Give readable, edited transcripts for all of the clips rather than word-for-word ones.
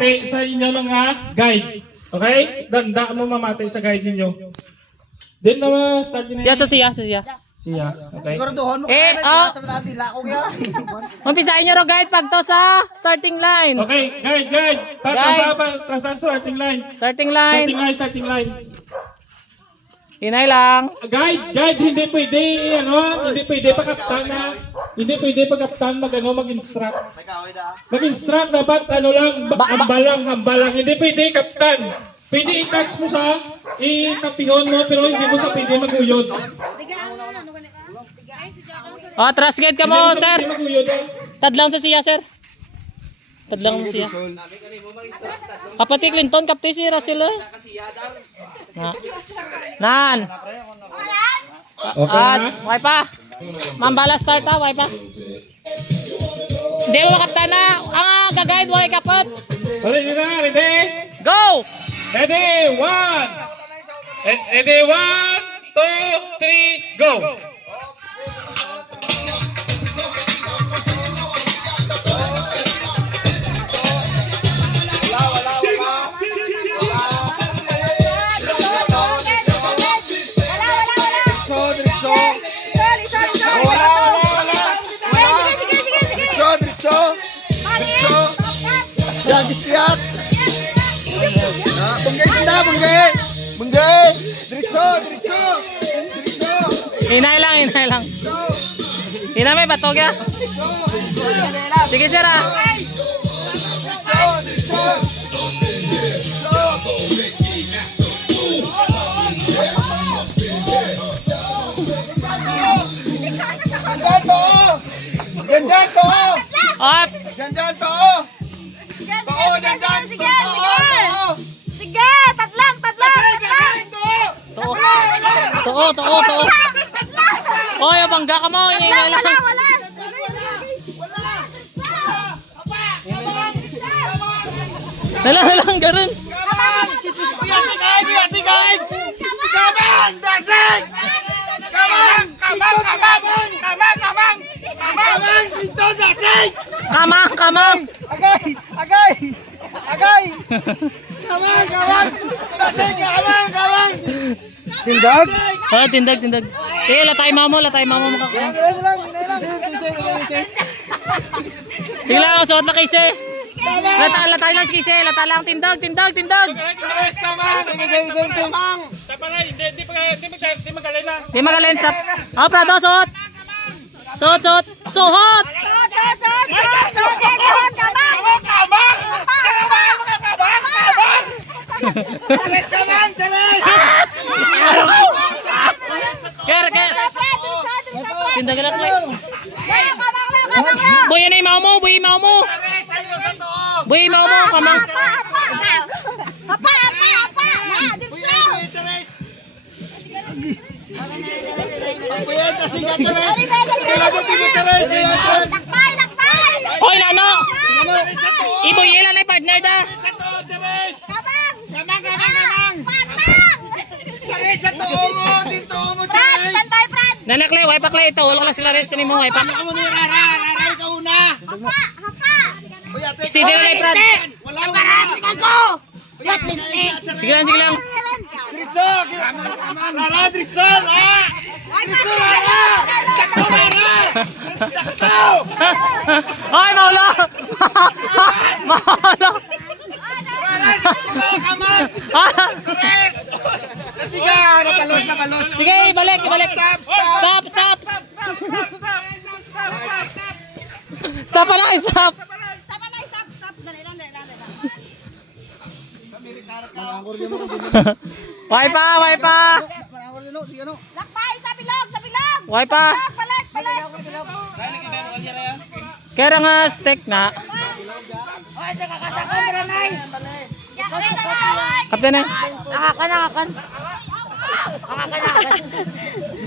mamati sa inyo mga guide. Okay? Danda mo mamati sa guide ninyo. Then na start din Siya sa siya. siya. Okay? Siguraduhon mo sa natin lakong yan. Umpisahin nyo ro guide pag to sa starting line. Okay, guide. Trasa starting line. Starting line. Starting line. Hinay lang. Guide, hindi pwede pagkaptan na, hindi pwede pagkaptan mag-instruct. Mag-instruct dapat hambalang, hindi pwede kaptan. Pwede i-touch mo siya, i-tapihon mo, pero hindi mo sa pwede maguyod. Oh, trust guide ka mo, sir. Maguyod, Tadlang sa siya, sir. Tadlang mo siya. Kapatid Clinton, kapatid si Russell. Nan. Okay. Okay pa. Mambala start ha, okay pa. Hindi mo makapta na. Ang gagayad, okay kapat. Ready na, ready? Go! Ready, 1, 2, 3, go! Bunggay! Diretso! Hinay lang. Hinay may batog ya. Sige sir ha. Janjan to! Up! Janjan to! Sige, tatlang. Too. Oy, bangga ka mo. Hinay lang. Wala. Nalang, ganun. Kamang. Agay! Kamang! Dasig! Kamang! Tindag? Oh, tindag. Latay mamo makakain. Sige lang, suot na kayse. Latay lang si kayse, latay lang tindag. Yes, kamang! Sige. Di magaling sa... Oh, Prado, suot. Suot. Charis kamang! Charis! Ker. Tindag lang ko. Boy, yan ay mao mo. Boy, mao mo, kamang. Apa. Kuya, tasing ka, Charis! Sila doon, Charis! Lakbay. Oy, lano. Ibo yelan ay partner da. Kamang. Charis, sa tuo mo! Dito mo, Charis! Standby, Brad. Nanakle, way pakle ito. Wala lang sila rest ni mo, way pa. Ano mo ni Rara? Rara, ikaw una! Hapa. Kuya, Steady na Brad. wala ko! Sige lang. Diretso! Rara, diretso! Diretso, Rara! Sakto, Rara! Sakto! Ay, maulo. Rara, sakto! Kamang! Charis! Kasiga! Napalos! Sige, balik. Stop! Stop. Stop pa lang, stop. Dali lang. Way pa. Lakbay, sa bilog. Way pa. Balik. Kaya nga steak na. Kapten na. Nakakan.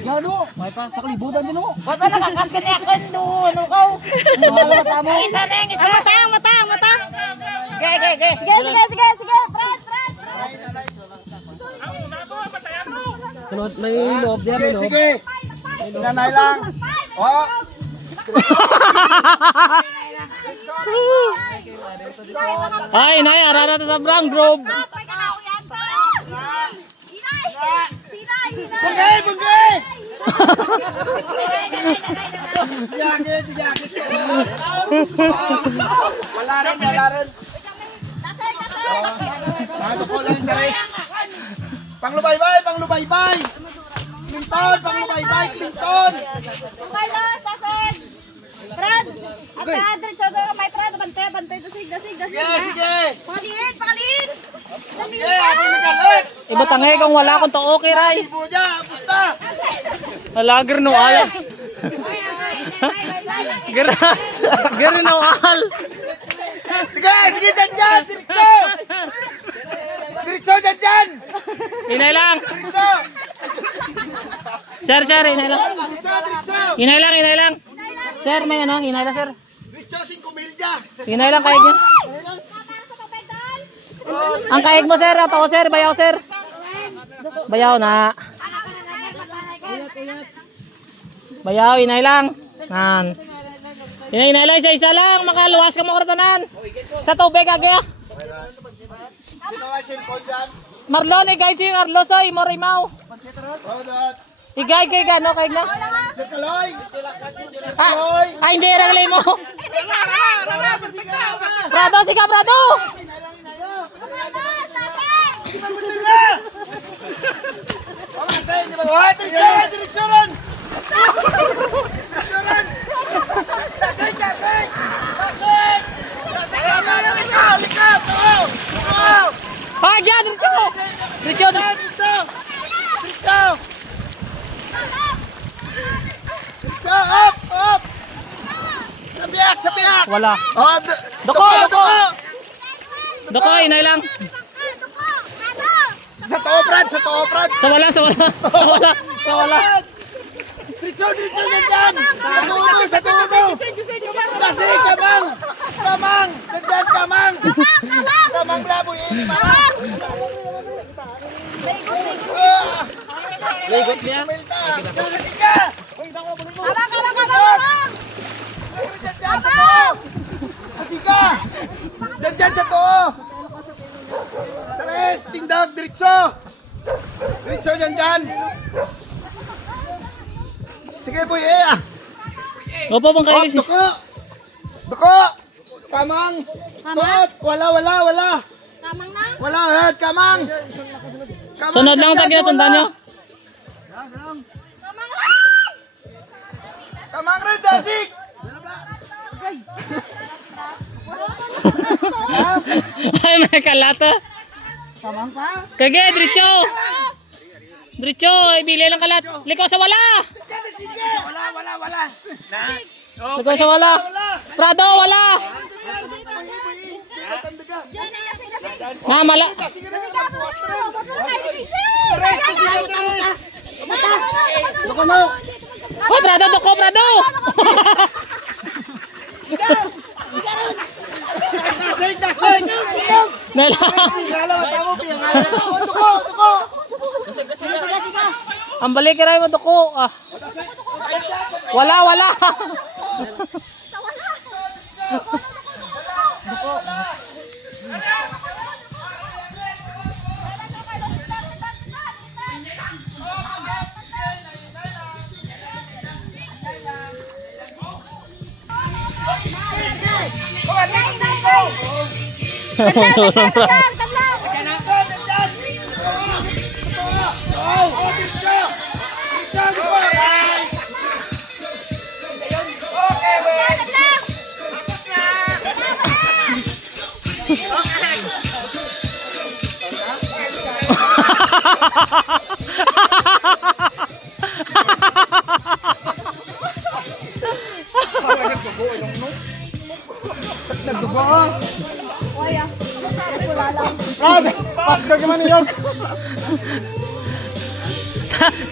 Gano? May pa sa kalibutan din mo. Ba't ba nakakaskanyakan doon? Ano ka? Isa. Ang mata. Sige. Fred. May loob diyan, may loob. Sige. Nanay lang. Oh. Ay, inay, arara to sa Brown Grove. Bungay, bungay! Tiyake. Wala rin. Ano ko lang, Charis? Panglubaybay! Clinton, panglubaybay, Clinton! Brad, at diretso daw may Brad, bantay, dasig. Sige! Pakaliin. Dali Sige, akin na galit! Iba tangay kung wala kung to okay, Ray. Ibo niya, pusta! Lager no al. Ger no al. Sige, dyan! Diretso, dyan! Inay lang. Diretso! Sir, inay lang. Diretso! Inay lang. Sir, may ano, inay lang, sir. Diretso, 5 milya! Inay lang kaig niya. Ang kaig mo, sir. Ato ko, sir. Bayaw, sir. Bayaw na. Bayaw, inay lang. Nan. Inay lang, isa lang. Makaluwas ka mo karatanan. Sa tubig, agya. Sino ay cellphone dyan? Marlon, i-guide siya yung Arlos, ay. Morimaw. Hold on. I-guide kay gano, kaig na. Sir Kaloy! Hindi, raglay mo. Prado, sika, Prado. Diretso ron! Ah, dyan, Richo. Up! Sa piyak! Wala. Oh, Doko! Doko, inay lang. Sa too, Brad! Sa wala. Diretso dyan! Sa tubo! Kasi kamang! Dyan kamang! Kamang laboy! Ligot niya. Dyan sa too! Tres! Tingdag! Diretso dyan! Sige po, Opo, bang kayo si... Doko! Kamang! Tot! Wala! Wala, kamang! Sunod lang sa ginasundan nyo. Kamang rin, dasik! Ay, may kalata. Kamang pa? Kage, Diretso, ibili lang kalat. Liko sa wala. Wala! Liko sa wala. Prado, wala. Na, mala. Oh, Prado, Prado. Dasik! Nalang. Doko! Ang balik kiray mo, Doko. Ah. Wala.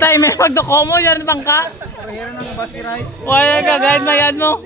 Tay, may pagdoko mo yan bangka. Karehero ng basket right. Wala ka, guide mayad mo.